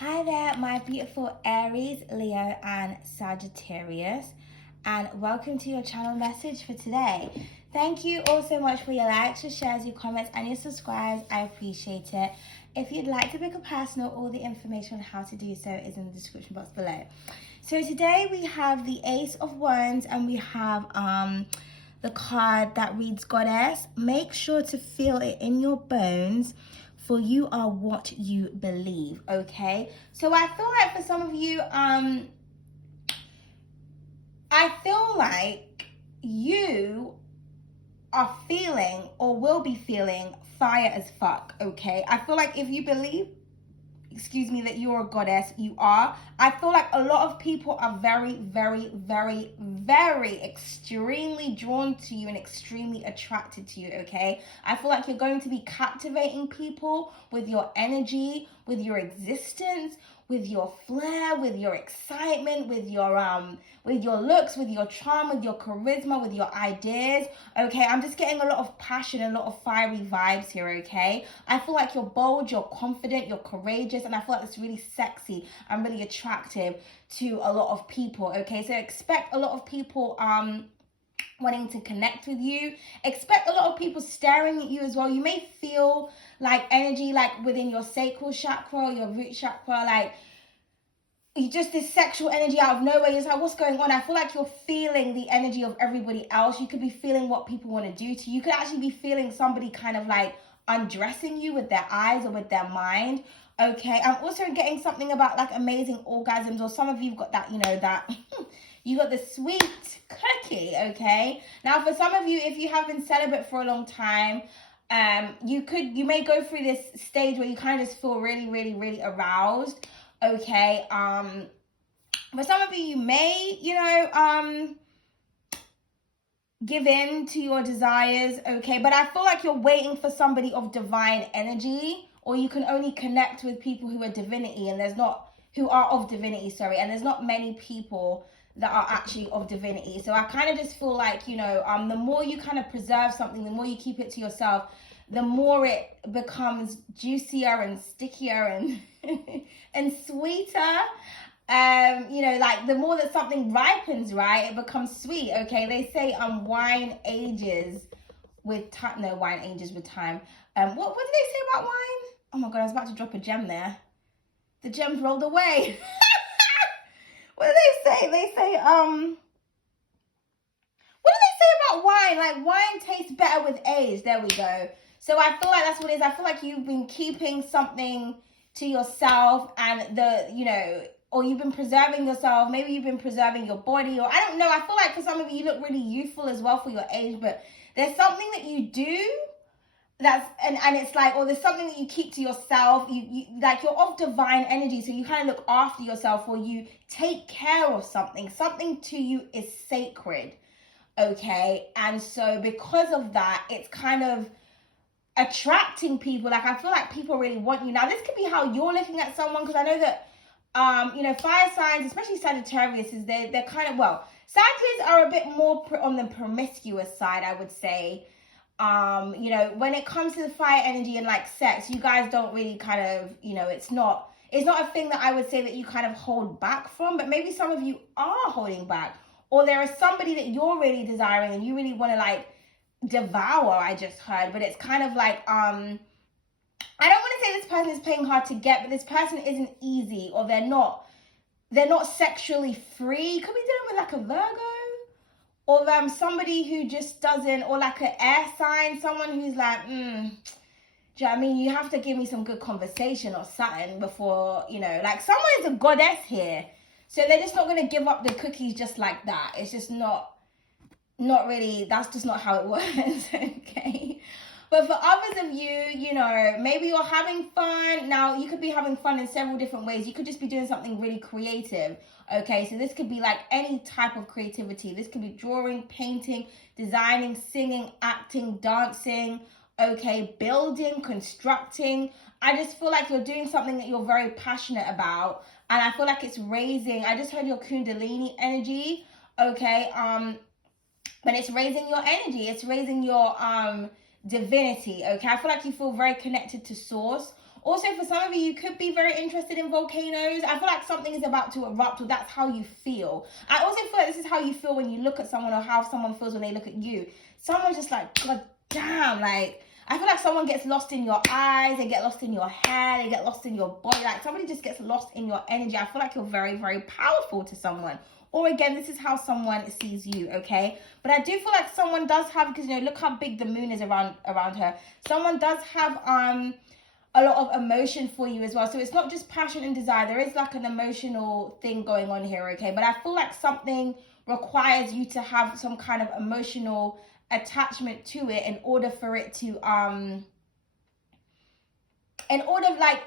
Hi there, my beautiful Aries, Leo, and Sagittarius, and welcome to your channel message for today. Thank you all so much for your likes, your shares, your comments, and your subscribes. I appreciate it. If you'd like to book a personal, all the information on how to do so is in the description box below. So today we have the Ace of Wands, and we have the card that reads Goddess. Make sure to feel it in your bones, for you are what you believe. Okay, so I feel like for some of you, I feel like you are feeling or will be feeling fire as fuck. Okay, I feel like if you believe, excuse me, that you're a goddess, you are. I feel like a lot of people are very, very, very, very extremely drawn to you and extremely attracted to you. Okay, I feel like you're going to be captivating people with your energy, with your existence, with your flair, with your excitement, with your looks, with your charm, with your charisma, with your ideas. Okay, I'm just getting a lot of passion, a lot of fiery vibes here. Okay, I feel like you're bold, you're confident, you're courageous, and I feel like it's really sexy and really attractive to a lot of people. Okay, so expect a lot of people wanting to connect with you. Expect a lot of people staring at you as well. You may feel like energy like within your sacral chakra or your root chakra, like you just this sexual energy out of nowhere. You're like, what's going on? I feel like you're feeling the energy of everybody else. You could be feeling what people want to do to you. You could actually be feeling somebody kind of like undressing you with their eyes or with their mind. Okay, I'm also getting something about like amazing orgasms, or some of you've got that, you know, that you got the sweet cookie. Okay, now for some of you, if you have been celibate for a long time, you may go through this stage where you kind of just feel really, really, really aroused. Okay, for some of you, you may, give in to your desires. Okay, but I feel like you're waiting for somebody of divine energy, or you can only connect with people who are divinity, and who are of divinity, sorry, and there's not many people that are actually of divinity. So I kind of just feel like, the more you kind of preserve something, the more you keep it to yourself, the more it becomes juicier and stickier and and sweeter. Like the more that something ripens, right, it becomes sweet. Okay, they say wine ages with time. No, wine ages with time. What did they say about wine? Oh my god, I was about to drop a gem there. The gems rolled away. What do they say? They say what do they say about wine? Like wine tastes better with age. There we go. So I feel like that's what it is. I feel like you've been keeping something to yourself, and or you've been preserving yourself. Maybe you've been preserving your body, or I don't know. I feel like for some of you, you look really youthful as well for your age, but there's something that you do and it's like, or there's something that you keep to yourself. You like, you're of divine energy, so you kind of look after yourself, or you take care of something. Something to you is sacred. Okay, and so because of that, it's kind of attracting people. Like I feel like people really want you. Now this could be how you're looking at someone, because I know that fire signs, especially Sagittarius, is they're kind of, well, Sagittarius are a bit more on the promiscuous side, I would say. When it comes to the fire energy and like sex, you guys don't really kind of, it's not a thing that I would say that you kind of hold back from, but maybe some of you are holding back, or there is somebody that you're really desiring and you really want to like devour, I just heard, but it's kind of like, I don't want to say this person is playing hard to get, but this person isn't easy, or they're not sexually free. You could be dealing with like a Virgo, or somebody who just doesn't, or like an air sign, someone who's like, do you know what I mean? You have to give me some good conversation or something before, like someone is a goddess here. So they're just not going to give up the cookies just like that. It's just not really, that's just not how it works. Okay. But for others of you, maybe you're having fun. Now, you could be having fun in several different ways. You could just be doing something really creative. Okay, so this could be like any type of creativity. This could be drawing, painting, designing, singing, acting, dancing, okay, building, constructing. I just feel like you're doing something that you're very passionate about. And I feel like it's raising, I just heard your Kundalini energy, okay, but it's raising your energy. It's raising your divinity. Okay, I feel like you feel very connected to source, Also, for some of you, you could be very interested in volcanoes. I feel like something is about to erupt, or that's how you feel. I also feel like this is how you feel when you look at someone, or how someone feels when they look at you. Someone's just like, God damn, like, I feel like someone gets lost in your eyes, they get lost in your hair, they get lost in your body. Like, somebody just gets lost in your energy. I feel like you're very, very powerful to someone. Or again, this is how someone sees you, okay? But I do feel like someone does have, because, you know, look how big the moon is around her. Someone does have a lot of emotion for you as well. So it's not just passion and desire. There is like an emotional thing going on here, okay? But I feel like something requires you to have some kind of emotional attachment to it in order for it to, in order, like,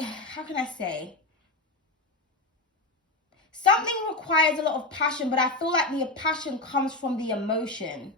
how can I say? Something requires a lot of passion, but I feel like the passion comes from the emotion.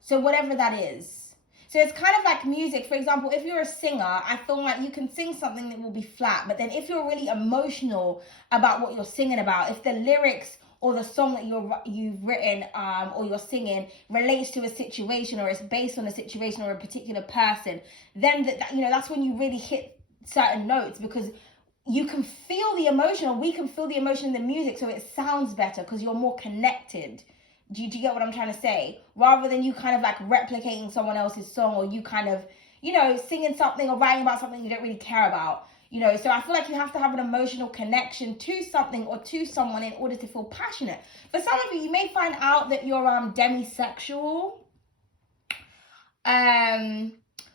So whatever that is. So it's kind of like music. For example, if you're a singer, I feel like you can sing something that will be flat. But then if you're really emotional about what you're singing about, if the lyrics or the song that you've written or you're singing relates to a situation, or it's based on a situation or a particular person, then you know, that's when you really hit certain notes, because you can feel the emotion, or we can feel the emotion in the music, so it sounds better because you're more connected. Do you get what I'm trying to say? Rather than you kind of like replicating someone else's song, or you kind of, you know, singing something or writing about something you don't really care about. You know, so I feel like you have to have an emotional connection to something or to someone in order to feel passionate. For some of you, you may find out that you're demisexual,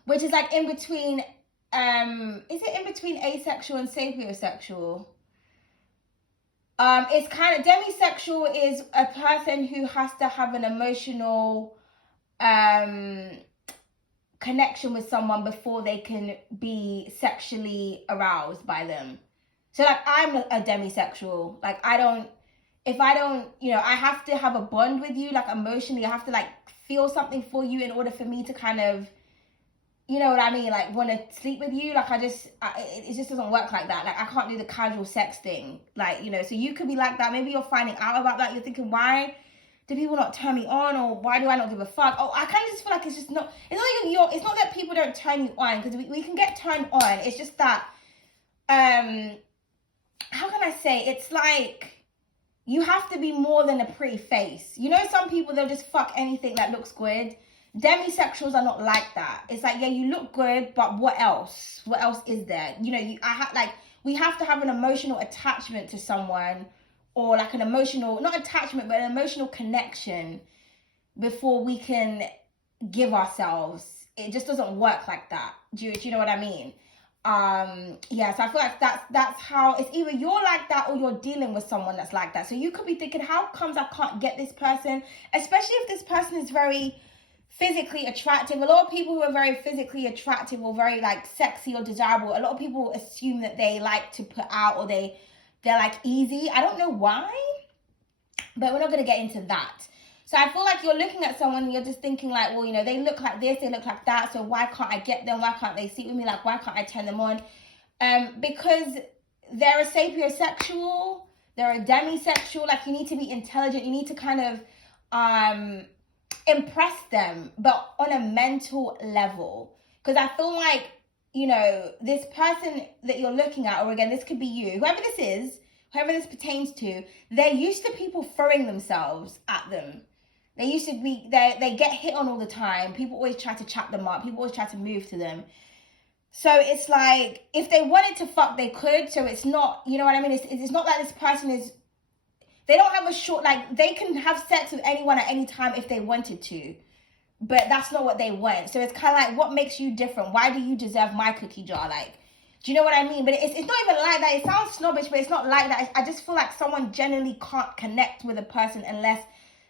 which is like in between. Is it in between asexual and sapiosexual? It's kind of, demisexual is a person who has to have an emotional connection with someone before they can be sexually aroused by them. So like, I'm a demisexual. Like, if I don't, you know, I have to have a bond with you, like emotionally. I have to like feel something for you in order for me to kind of, you know what I mean? Like, want to sleep with you. Like, it just doesn't work like that. Like, I can't do the casual sex thing. Like, you know, so you could be like that. Maybe you're finding out about that. You're thinking, why do people not turn me on? Or why do I not give a fuck? Oh, I kind of just feel like it's just not, it's not that people don't turn you on, because we can get turned on. It's just that, how can I say? It's like, you have to be more than a pretty face. You know, some people, they'll just fuck anything that looks good. Demisexuals are not like that. It's like, yeah, you look good, but what else? What else is there? You know, we have to have an emotional attachment to someone, or like an emotional, not attachment, but an emotional connection before we can give ourselves. It just doesn't work like that. Do you know what I mean? Yeah, so I feel like that's how, it's either you're like that or you're dealing with someone that's like that. So you could be thinking, how comes I can't get this person? Especially if this person is very physically attractive. A lot of people who are very physically attractive, or very like sexy or desirable, a lot of people assume that they like to put out, or they're like easy. I don't know why, but we're not going to get into that. So I feel like you're looking at someone and you're just thinking like, well, you know, they look like this, they look like that, so why can't I get them? Why can't they sleep with me? Like, why can't I turn them on? Because they're a sapiosexual, they're a demisexual. Like, you need to be intelligent. You need to kind of impress them, but on a mental level. Because I feel like, you know, this person that you're looking at, or again, this could be you, whoever this is, whoever this pertains to, they're used to people throwing themselves at them. They used to be, they get hit on all the time. People always try to chat them up. People always try to move to them. So it's like, if they wanted to fuck, they could. So it's not, you know what I mean? It's not that this person is, they don't have a short, like, they can have sex with anyone at any time if they wanted to. But that's not what they want. So it's kind of like, what makes you different? Why do you deserve my cookie jar? Like, do you know what I mean? But it's not even like that. It sounds snobbish, but it's not like that. I just feel like someone generally can't connect with a person unless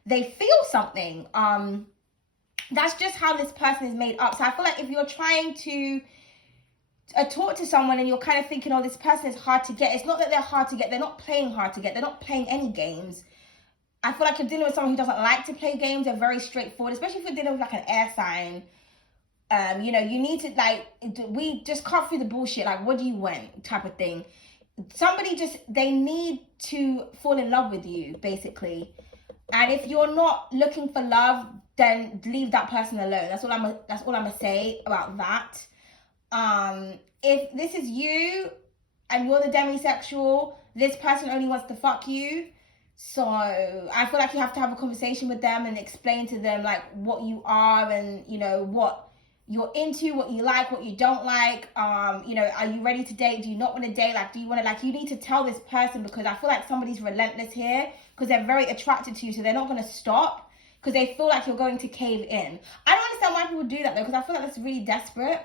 they feel something. That's just how this person is made up. So I feel like if you're trying to talk to someone and you're kind of thinking, oh, this person is hard to get, it's not that they're hard to get. They're not playing hard to get. They're not playing any games. I feel like you're dealing with someone who doesn't like to play games. They're very straightforward, especially if you're dealing with like an air sign. You know, you need to, like, we just cut through the bullshit. Like, what do you want? Type of thing. Somebody just, they need to fall in love with you, basically. And if you're not looking for love, then leave that person alone. That's all I'm gonna say about that. if this is you and you're the demisexual, this person only wants to fuck you. So I feel like you have to have a conversation with them and explain to them like what you are and, you know, what you're into, what you like, what you don't like. You know, are you ready to date? Do you not want to date? Like, do you want to, like, you need to tell this person, because I feel like somebody's relentless here because they're very attracted to you. So they're not going to stop because they feel like you're going to cave in. I don't understand why people do that though, because I feel like that's really desperate.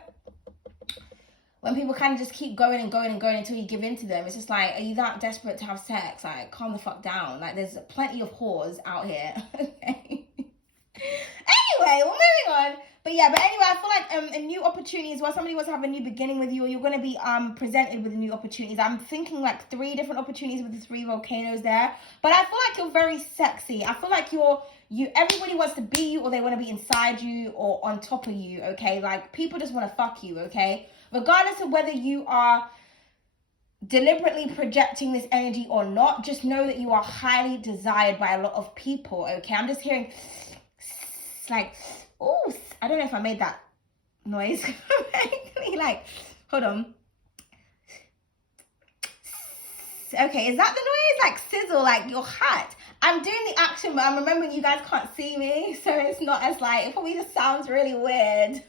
When people kind of just keep going and going and going until you give in to them, it's just like, are you that desperate to have sex? Like, calm the fuck down. Like, there's plenty of whores out here. Okay. Anyway, we're moving on. But yeah, but anyway, I feel like a new opportunity as well. Somebody wants to have a new beginning with you, or you're going to be presented with new opportunities. I'm thinking like 3 different opportunities with the 3 volcanoes there. But I feel like you're very sexy. I feel like everybody wants to be you, or they want to be inside you or on top of you, okay? Like, people just want to fuck you, okay? Regardless of whether you are deliberately projecting this energy or not, just know that you are highly desired by a lot of people, okay? I'm just hearing like, oh, I don't know if I made that noise correctly. Like, hold on. Okay, is that the noise? Like, sizzle, like you're hot. I'm doing the action, but I'm remembering you guys can't see me, so it's not as like, it probably just sounds really weird.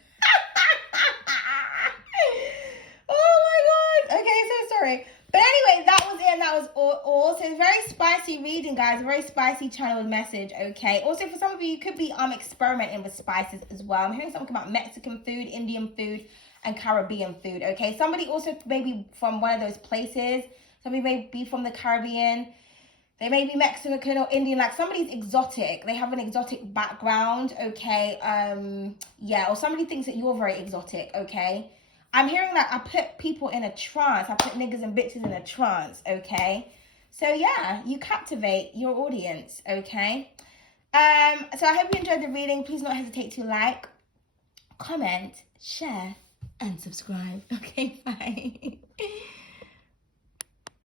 Oh my god. Okay, so sorry. But anyway, that was it, and that was all. So it's very spicy reading, guys. A very spicy channeled message, okay? Also, for some of you could be experimenting with spices as well. I'm hearing something about Mexican food, Indian food, and Caribbean food, okay? Somebody also maybe from one of those places. Somebody may be from the Caribbean. They may be Mexican or Indian, like somebody's exotic. They have an exotic background, okay? Yeah, or somebody thinks that you're very exotic, okay? I'm hearing that I put people in a trance. I put niggas and bitches in a trance, okay? So yeah, you captivate your audience, okay? So I hope you enjoyed the reading. Please don't hesitate to like, comment, share, and subscribe. Okay, bye.